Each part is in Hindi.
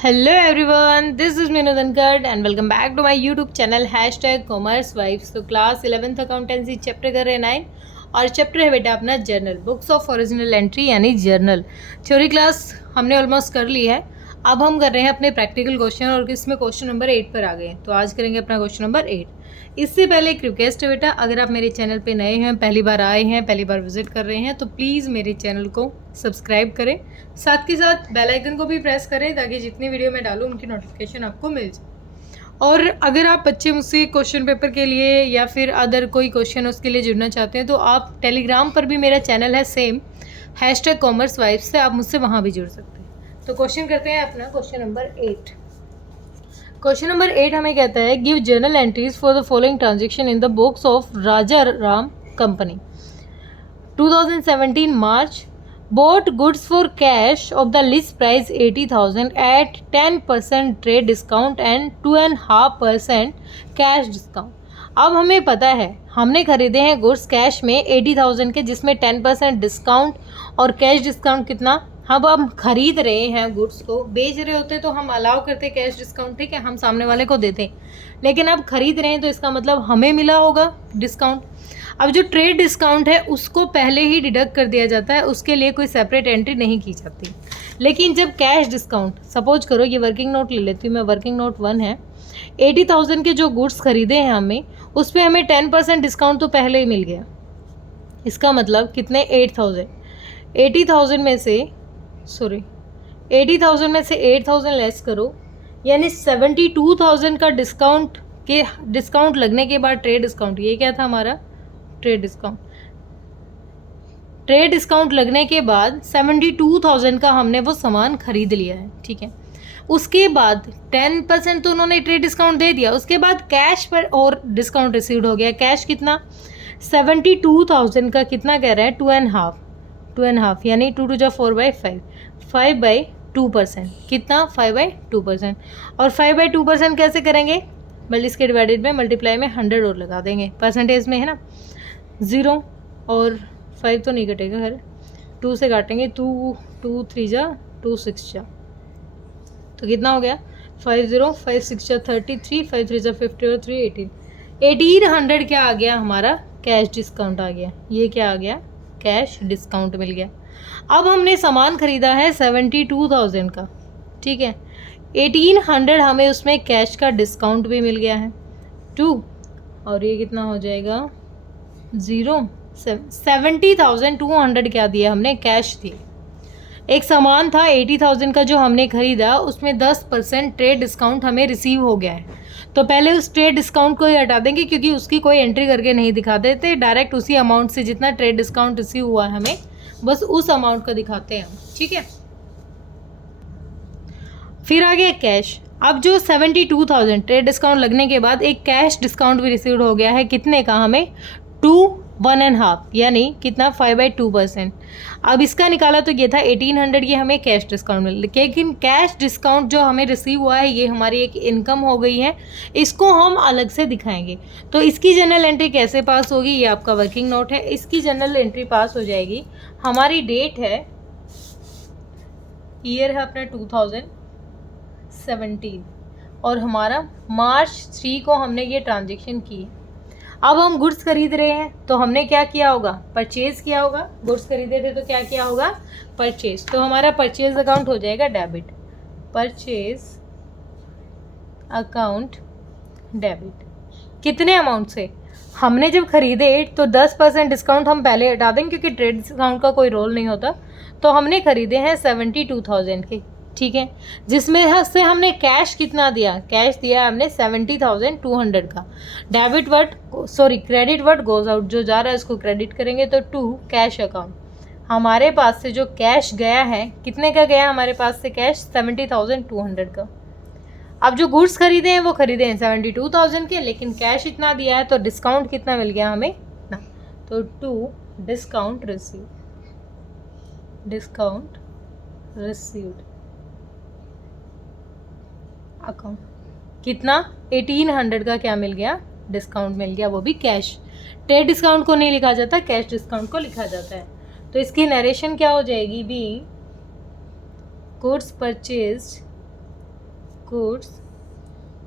Hello everyone, this is Minu Dhankard and welcome back to my YouTube channel #commerce vibes। तो क्लास 11th अकाउंटेंसी चैप्टर कर रहे हैं 9 और चैप्टर है बेटा अपना journal, books of original entry यानी जर्नल। थ्योरी क्लास हमने ऑलमोस्ट कर ली है, अब हम कर रहे हैं अपने प्रैक्टिकल क्वेश्चन और इसमें क्वेश्चन नंबर 8 पर आ गए हैं। तो आज करेंगे अपना क्वेश्चन नंबर 8। इससे पहले एक रिक्वेस्ट है बेटा, अगर आप मेरे चैनल पे नए हैं, पहली बार आए हैं, पहली बार विजिट कर रहे हैं तो प्लीज़ मेरे चैनल को सब्सक्राइब करें, साथ के साथ बेल आइकन को भी प्रेस करें ताकि जितनी वीडियो मैं डालूँ उनकी नोटिफिकेशन आपको मिल जाए। और अगर आप बच्चे मुझसे क्वेश्चन पेपर के लिए या फिर अदर कोई क्वेश्चन उसके लिए जुड़ना चाहते हैं तो आप टेलीग्राम पर भी मेरा चैनल है सेम #कॉमर्स वाइब्स से, आप मुझसे वहाँ भी जुड़ सकते हैं। तो क्वेश्चन करते हैं अपना क्वेश्चन नंबर 8। क्वेश्चन नंबर 8 हमें कहता है give journal entries for the following transaction in the books of Raja Ram company. 2017 March bought goods for cash of the list price 80,000 at 10% trade discount and 2.5% cash discount. अब हमें पता है हमने खरीदे हैं गुड्स कैश में 80,000 के, जिसमें 10% डिस्काउंट और कैश डिस्काउंट कितना। अब हम खरीद रहे हैं गुड्स को, बेच रहे होते तो हम अलाउ करते कैश डिस्काउंट, ठीक है, हम सामने वाले को देते, लेकिन अब खरीद रहे हैं तो इसका मतलब हमें मिला होगा डिस्काउंट। अब जो ट्रेड डिस्काउंट है उसको पहले ही डिडक्ट कर दिया जाता है, उसके लिए कोई सेपरेट एंट्री नहीं की जाती। लेकिन जब कैश डिस्काउंट, सपोज करो ये वर्किंग नोट ले लेती हूँ मैं, वर्किंग नोट 1 है, 80,000 के जो गुड्स खरीदे हैं हमें, उस पर हमें 10% डिस्काउंट तो पहले ही मिल गया। इसका मतलब कितने, 80,000 में से 80,000 में से 8,000 लेस करो, यानी 72,000 का डिस्काउंट लगने के बाद ट्रेड डिस्काउंट, ये क्या था हमारा ट्रेड डिस्काउंट लगने के बाद 72,000 का हमने वो सामान खरीद लिया है, ठीक है। उसके बाद 10% तो उन्होंने ट्रेड डिस्काउंट दे दिया, उसके बाद कैश पर और डिस्काउंट रिसीव्ड हो गया। कैश कितना, 72,000 का कितना कह रहा है, 2.5 यानी 2 to 4/5 5/2%, कितना 5/2%। और 5/2% कैसे करेंगे, इसके डिवाइडेड में मल्टीप्लाई में 100 और लगा देंगे, परसेंटेज में है ना, 0 और 5 तो नहीं कटेगा, खैर 2 से काटेंगे, 2 3 जा 2 6 जा, तो कितना हो गया 50, 5 6 जा 33, 5 3 जा 50 और 3 1800 क्या आ गया हमारा, कैश डिस्काउंट आ गया। ये क्या आ गया, कैश डिस्काउंट मिल गया। अब हमने सामान खरीदा है 72,000 का, ठीक है, 1800 हमें उसमें कैश का डिस्काउंट भी मिल गया है 2, और ये कितना हो जाएगा 0। 70,200 क्या दिया हमने, कैश दिए। एक सामान था 80,000 का जो हमने खरीदा, उसमें 10% ट्रेड डिस्काउंट हमें रिसीव हो गया है, तो पहले उस ट्रेड डिस्काउंट को ही हटा देंगे क्योंकि उसकी कोई एंट्री करके नहीं दिखा देते, डायरेक्ट उसी अमाउंट से जितना ट्रेड डिस्काउंट रिसीव हुआ है हमें बस उस अमाउंट को दिखाते हैं हम, ठीक है। फिर आ गया कैश। अब जो 72,000 ट्रेड डिस्काउंट लगने के बाद एक कैश डिस्काउंट भी रिसीव हो गया है, कितने का, हमें 1.5 यानी कितना 5/2%। अब इसका निकाला तो ये था 1800, ये हमें कैश डिस्काउंट मिल, लेकिन कैश डिस्काउंट जो हमें रिसीव हुआ है ये हमारी एक इनकम हो गई है, इसको हम अलग से दिखाएंगे। तो इसकी जनरल एंट्री कैसे पास होगी, ये आपका वर्किंग नोट है, इसकी जनरल एंट्री पास हो जाएगी। हमारी डेट है, ईयर है अपना 2017 और हमारा मार्च 3 को हमने ये ट्रांजेक्शन की। अब हम गुड्स खरीद रहे हैं तो हमने क्या किया होगा, परचेज किया होगा। गुड्स खरीदे थे तो क्या किया होगा, परचेज। तो हमारा परचेज अकाउंट हो जाएगा डेबिट, परचेज अकाउंट डेबिट। कितने अमाउंट से, हमने जब खरीदे तो 10% डिस्काउंट हम पहले हटा देंगे क्योंकि ट्रेड डिस्काउंट का कोई रोल नहीं होता, तो हमने खरीदे हैं 72,000 के, ठीक है, जिसमें से हमने कैश कितना दिया, कैश दिया हमने 70,200 का। क्रेडिट वर्ड गोज आउट, जो जा रहा है इसको क्रेडिट करेंगे तो 2 कैश अकाउंट। हमारे पास से जो कैश गया है, कितने का गया हमारे पास से कैश, 70,200 का। अब जो गुड्स खरीदे हैं वो खरीदे हैं 72,000 के, लेकिन कैश इतना दिया है तो डिस्काउंट कितना मिल गया हमें ना, तो 2 डिस्काउंट रिसीव्ड अकाउंट, कितना 1800 का क्या मिल गया, डिस्काउंट मिल गया, वो भी कैश। ट्रेड डिस्काउंट को नहीं लिखा जाता, कैश डिस्काउंट को लिखा जाता है। तो इसकी नरेशन क्या हो जाएगी, be goods purchased goods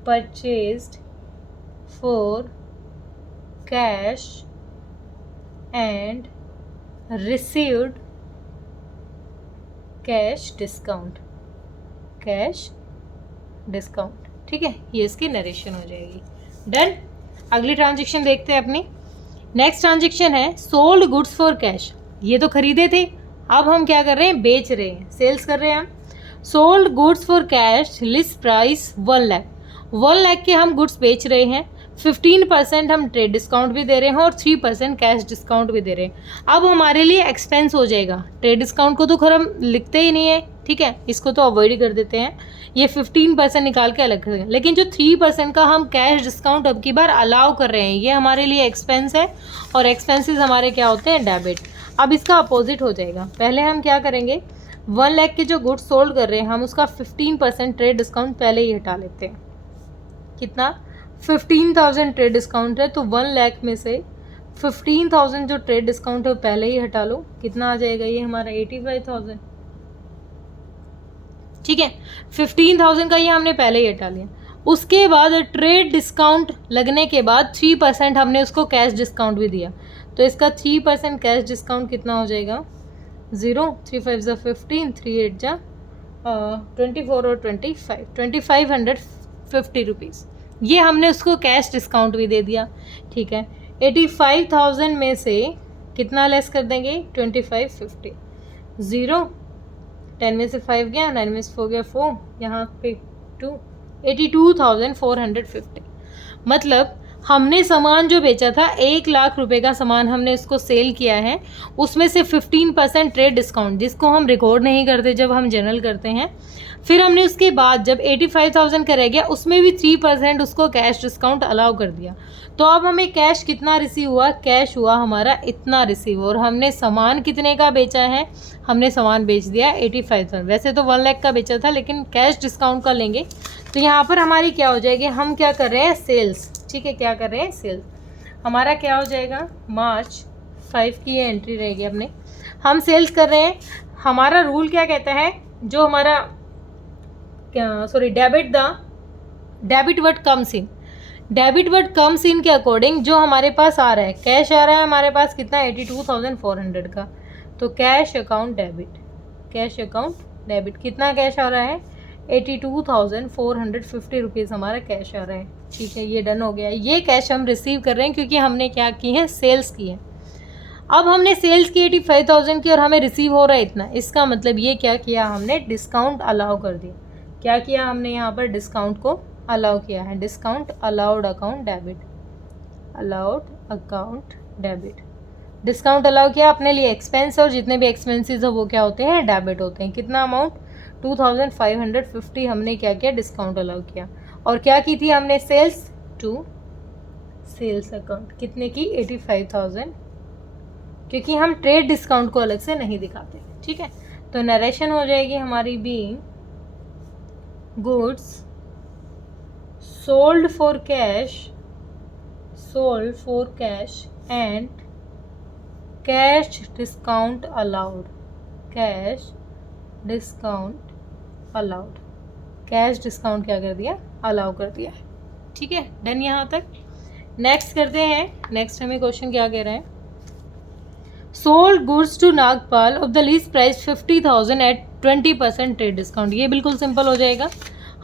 purchased for cash and received cash discount, cash discount. ठीक है, ये इसकी नरेशन हो जाएगी। डन। अगली ट्रांजेक्शन देखते हैं अपनी। नेक्स्ट ट्रांजेक्शन है सोल्ड गुड्स फॉर कैश। ये तो खरीदे थे, अब हम क्या कर रहे हैं, बेच रहे हैं, सेल्स कर रहे हैं हम। Sold goods for cash, list price 1 lakh. 1 lakh के हम गुड्स बेच रहे हैं, 15% हम ट्रेड डिस्काउंट भी दे रहे हैं और 3% कैश डिस्काउंट भी दे रहे हैं। अब हमारे लिए एक्सपेंस हो जाएगा। ट्रेड डिस्काउंट को तो खैर हम लिखते ही नहीं है, ठीक है, इसको तो अवॉइड कर देते हैं, ये 15% निकाल के अलग कर देंगे। लेकिन जो 3% का हम कैश डिस्काउंट अब की बार अलाउ कर रहे हैं, ये हमारे लिए एक्सपेंस है और एक्सपेंसेस हमारे क्या होते हैं, डेबिट। अब इसका अपोजिट हो जाएगा। पहले हम क्या करेंगे, 1 लाख के जो गुड्स सोल्ड कर रहे हैं हम उसका 15% ट्रेड डिस्काउंट पहले ही हटा लेते हैं। कितना, 15,000 ट्रेड डिस्काउंट है, तो 1 लाख में से 15,000 जो ट्रेड डिस्काउंट है पहले ही हटा लो। कितना आ जाएगा, ये हमारा 85,000। ठीक है, 15,000 का ये हमने पहले ही हटा लिया। उसके बाद ट्रेड डिस्काउंट लगने के बाद 3% हमने उसको कैश डिस्काउंट भी दिया, तो इसका 3% कैश डिस्काउंट कितना हो जाएगा, 0, 3 5 ज़ा 15, 3 8 ज़ा 24 और 25, 2550 रुपीज़, ये हमने उसको कैश डिस्काउंट भी दे दिया। ठीक है, 85,000 में से कितना लेस कर देंगे, 2550, 0, 10 में से 5 गया, 9 में से 4 गया 4, यहाँ पे 2, 82,450। मतलब हमने सामान जो बेचा था 1 लाख रुपए का सामान हमने उसको सेल किया है, उसमें से 15% ट्रेड डिस्काउंट, जिसको हम रिकॉर्ड नहीं करते जब हम जनरल करते हैं, फिर हमने उसके बाद जब 85,000 का रह गया उसमें भी 3% उसको कैश डिस्काउंट अलाउ कर दिया। तो अब हमें कैश कितना रिसीव हुआ, कैश हुआ हमारा इतना रिसीव, और हमने सामान कितने का बेचा है, हमने सामान बेच दिया 85,000। वैसे तो 1 लाख का बेचा था, लेकिन कैश डिस्काउंट का लेंगे तो यहाँ पर हमारी क्या हो जाएगी, हम क्या कर रहे हैं, सेल्स। ठीक है, क्या कर रहे हैं, सेल्स। हमारा क्या हो जाएगा, March 5 की ये एंट्री रहेगी अपने, हम सेल्स कर रहे हैं। हमारा रूल क्या कहता है, जो हमारा debit what comes in, debit what comes in के अकॉर्डिंग जो हमारे पास आ रहा है, कैश आ रहा है हमारे पास कितना, 82,400 का, तो cash account debit, cash account debit, कितना कैश आ रहा है, 82,450 रुपीज़ हमारा कैश आ रहा है। ठीक है, ये डन हो गया। ये कैश हम रिसीव कर रहे हैं क्योंकि हमने क्या की है, सेल्स की है। अब हमने सेल्स की 85,000 की और हमें रिसीव हो रहा है इतना, इसका मतलब ये क्या किया हमने, डिस्काउंट अलाउ कर दिया। क्या किया हमने यहाँ पर, डिस्काउंट को अलाउ किया है, discount allowed account debit, allowed account debit, discount allow किया अपने लिए एक्सपेंस, और जितने भी एक्सपेंसेस है वो क्या होते हैं, डेबिट होते हैं। कितना अमाउंट, 2,550 हमने क्या किया, डिस्काउंट अलाउ किया। और क्या की थी हमने, सेल्स टू सेल्स अकाउंट, कितने की, 85,000, क्योंकि हम ट्रेड डिस्काउंट को अलग से नहीं दिखाते। ठीक है, तो नरेशन हो जाएगी हमारी being goods sold for cash and cash discount allowed, cash discount allowed, cash discount क्या कर दिया, अलाउ कर दिया है। ठीक है, डन यहाँ तक। नेक्स्ट करते हैं, नेक्स्ट हमें क्वेश्चन क्या कह रहे हैं, sold goods to Nagpal of the list price 50,000 at 20% trade discount. ये बिल्कुल सिंपल हो जाएगा।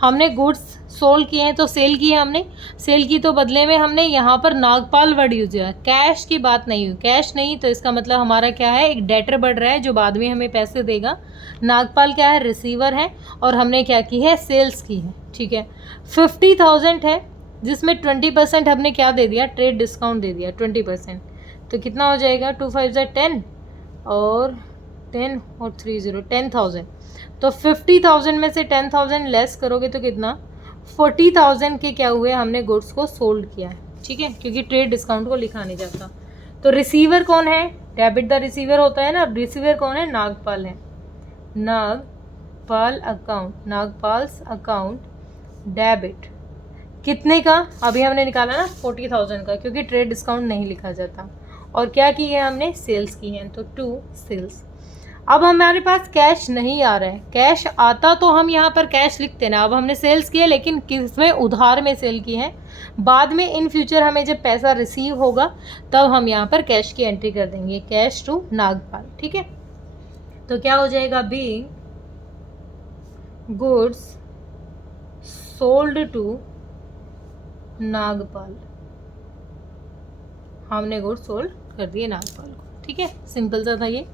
हमने गुड्स सोल्ड किए हैं तो सेल किए, हमने सेल की तो बदले में हमने यहाँ पर नागपाल वर्ड यूज किया, कैश की बात नहीं हुई, कैश नहीं, तो इसका मतलब हमारा क्या है, एक डेटर बढ़ रहा है जो बाद में हमें पैसे देगा। नागपाल क्या है, रिसीवर है, और हमने क्या की है, सेल्स की है। ठीक है, 50,000 है जिसमें 20% हमने क्या दे दिया, ट्रेड डिस्काउंट दे दिया 20%, तो कितना हो जाएगा, 2 5 ज़ा 10 और 10 और 3 0, 10,000। तो 50,000 में से 10,000 लेस करोगे तो कितना, 40,000 के क्या हुए, हमने गुड्स को सोल्ड किया है। ठीक है, क्योंकि ट्रेड डिस्काउंट को लिखा नहीं जाता। तो रिसीवर कौन है, डेबिट द रिसीवर होता है ना, रिसीवर कौन है, नागपाल है, नागपाल अकाउंट, नागपाल्स अकाउंट डेबिट, कितने का, अभी हमने निकाला ना 40,000 का, क्योंकि ट्रेड डिस्काउंट नहीं लिखा जाता। और क्या की है हमने, सेल्स की है, तो टू सेल्स। अब हमारे पास कैश नहीं आ रहा है, कैश आता तो हम यहाँ पर कैश लिखते ना। अब हमने सेल्स किए लेकिन किसमें, उधार में सेल की है। बाद में इन फ्यूचर हमें जब पैसा रिसीव होगा तब हम यहाँ पर कैश की एंट्री कर देंगे, कैश टू नागपाल। ठीक है, तो क्या हो जाएगा, being goods sold to Nagpal, हमने गुड्स सोल्ड कर दिए नागपाल को। ठीक है, सिंपल सा था ये।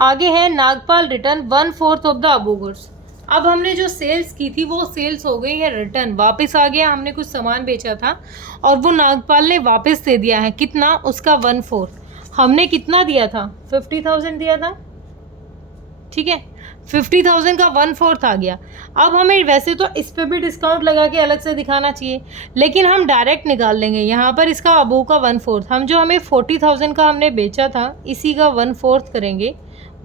आगे है Nagpal return 1/4 of the above goods. अब हमने जो सेल्स की थी वो सेल्स हो गई है रिटर्न, वापस आ गया। हमने कुछ सामान बेचा था और वो नागपाल ने वापस दे दिया है। कितना, उसका 1/4। हमने कितना दिया था, 50,000 दिया था। ठीक है, 50,000 का 1/4 आ गया। अब हमें वैसे तो इस पे भी डिस्काउंट लगा के अलग से दिखाना चाहिए, लेकिन हम डायरेक्ट निकाल लेंगे यहाँ पर इसका अबो का 1/4। हम जो हमें 40,000 का हमने बेचा था इसी का 1/4 करेंगे,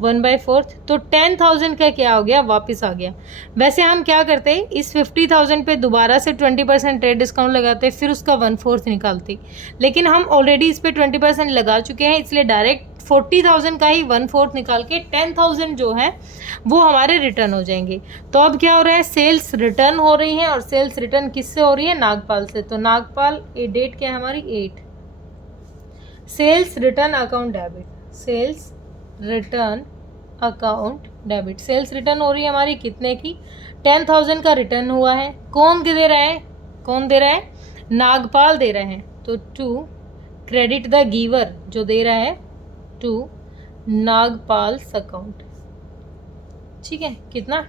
1/4, तो 10,000 का क्या हो गया, वापस आ गया। वैसे हम क्या करते, इस 50,000 पे दोबारा से 20% ट्रेड डिस्काउंट लगाते, फिर उसका 1/4 निकालते, लेकिन हम ऑलरेडी इस पे 20% लगा चुके हैं, इसलिए डायरेक्ट 40,000 का ही 1/4 निकाल के 10,000 जो है वो हमारे रिटर्न हो जाएंगे। तो अब क्या हो रहा है, सेल्स रिटर्न हो रही है, और सेल्स रिटर्न किससे हो रही है, नागपाल से। तो नागपाल, डेट क्या है हमारी, 8। Sales return account debit, sales return account debit, sales return हो रही है हमारी कितने की, 10,000 का रिटर्न हुआ है। कौन दे रहा है, कौन दे रहा है, नागपाल दे रहे हैं। तो टू क्रेडिट द गिवर, जो दे रहा है टू नागपाल्स अकाउंट। ठीक है, कितना,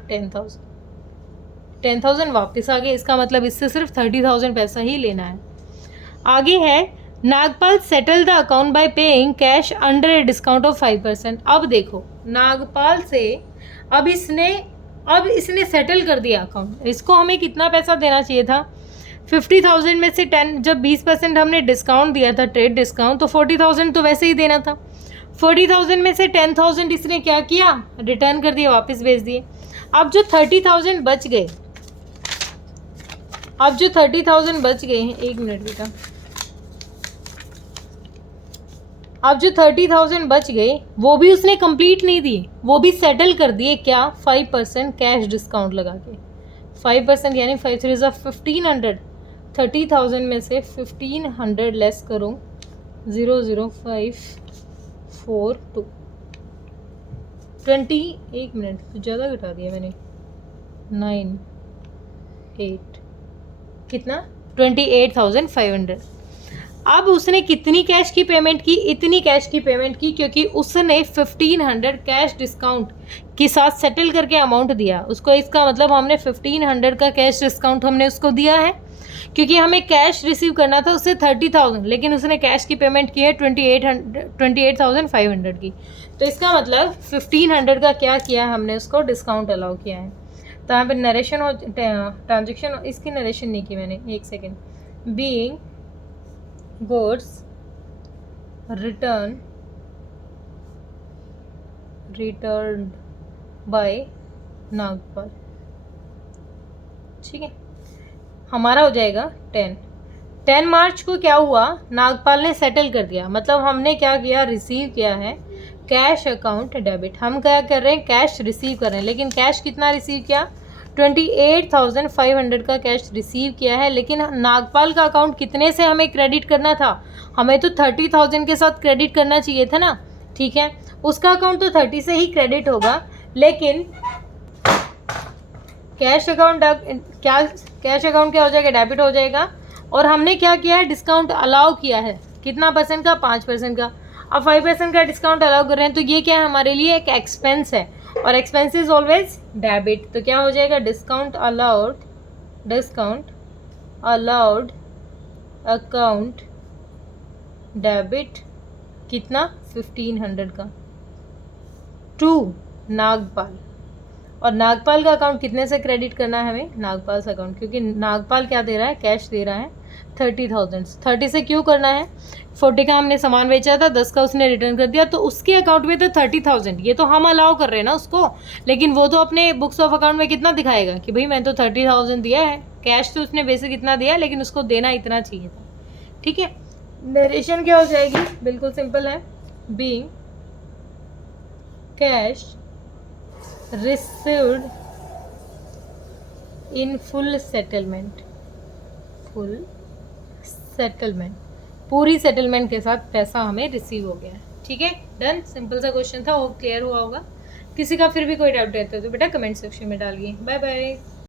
10,000 वापस आ गए। इसका मतलब इससे सिर्फ 30,000 पैसा ही लेना है। आगे है Nagpal settle the account by paying cash under a discount of 5%। अब देखो, नागपाल से अब इसने सेटल कर दिया अकाउंट। इसको हमें कितना पैसा देना चाहिए था, 50,000 में से 10, जब 20% हमने डिस्काउंट दिया था, ट्रेड डिस्काउंट, तो 40,000 तो वैसे ही देना था। 40,000 में से 10,000 इसने क्या किया, रिटर्न कर दिया, वापस भेज दिए। अब जो 30,000 बच गए, एक मिनट बेटा, अब जो 30,000 बच गए वो भी उसने कंप्लीट नहीं दिए, वो भी सेटल कर दिए। क्या, 5% कैश डिस्काउंट लगा के, 5% यानी 5 3 1500। 30,000 में से 1500 लेस करो, 00542 20, एक मिनट तो ज़्यादा घटा दिया मैंने, 9 8 कितना, 28,500। अब उसने कितनी कैश की पेमेंट की, इतनी कैश की पेमेंट की, क्योंकि उसने 1500 कैश डिस्काउंट के साथ सेटल करके अमाउंट दिया उसको। इसका मतलब हमने 1500 का कैश डिस्काउंट हमने उसको दिया है, क्योंकि हमें कैश रिसीव करना था उससे 30,000, लेकिन उसने कैश की पेमेंट की है 28,500 की। तो इसका मतलब 1500 का क्या किया है हमने, उसको डिस्काउंट अलाउ किया है। तो यहाँ पर नरेशन हो, ट्रांजेक्शन, इसकी नरेशन नहीं की मैंने, एक second. Being goods return by Nagpal. ठीक है, हमारा हो जाएगा 10 मार्च को। क्या हुआ, नागपाल ने सेटल कर दिया, मतलब हमने क्या किया, रिसीव किया है कैश अकाउंट डेबिट। हम क्या कर रहे हैं, कैश रिसीव कर रहे हैं, लेकिन कैश कितना रिसीव किया, 28,500 का कैश रिसीव किया है। लेकिन नागपाल का अकाउंट कितने से हमें क्रेडिट करना था, हमें तो 30,000 के साथ क्रेडिट करना चाहिए था ना। ठीक है, उसका अकाउंट तो 30 से ही क्रेडिट होगा, लेकिन कैश अकाउंट क्या हो जाएगा, डेबिट हो जाएगा। और हमने क्या किया है, डिस्काउंट अलाउ किया है, कितना परसेंट का, 5% का। अब 5% का डिस्काउंट अलाउ कर रहे हैं, तो ये क्या है, हमारे लिए एक एक्सपेंस है, और एक्सपेंस इज ऑलवेज डेबिट। तो क्या हो जाएगा, डिस्काउंट अलाउड अकाउंट डेबिट, कितना, 1500 का, टू नागपाल। और नागपाल का अकाउंट कितने से क्रेडिट करना है हमें, नागपाल से अकाउंट, क्योंकि नागपाल क्या दे रहा है, कैश दे रहा है 30,000। 30 से क्यों करना है, 40 का हमने सामान बेचा था, 10 का उसने रिटर्न कर दिया, तो उसके अकाउंट में तो 30,000, ये तो हम अलाउ कर रहे हैं ना उसको, लेकिन वो तो अपने बुक्स ऑफ अकाउंट में कितना दिखाएगा कि भाई मैंने तो 30,000 दिया है, कैश तो उसने बेसिक इतना दिया, लेकिन उसको देना इतना चाहिए था। ठीक है, नरेशन क्या हो जाएगी, बिल्कुल सिंपल है, being cash received in full settlement, पूरी सेटलमेंट के साथ पैसा हमें रिसीव हो गया है। ठीक है, डन। सिंपल सा क्वेश्चन था, होप क्लियर हुआ होगा। किसी का फिर भी कोई डाउट रहता है तो बेटा कमेंट सेक्शन में डालिए। Bye bye.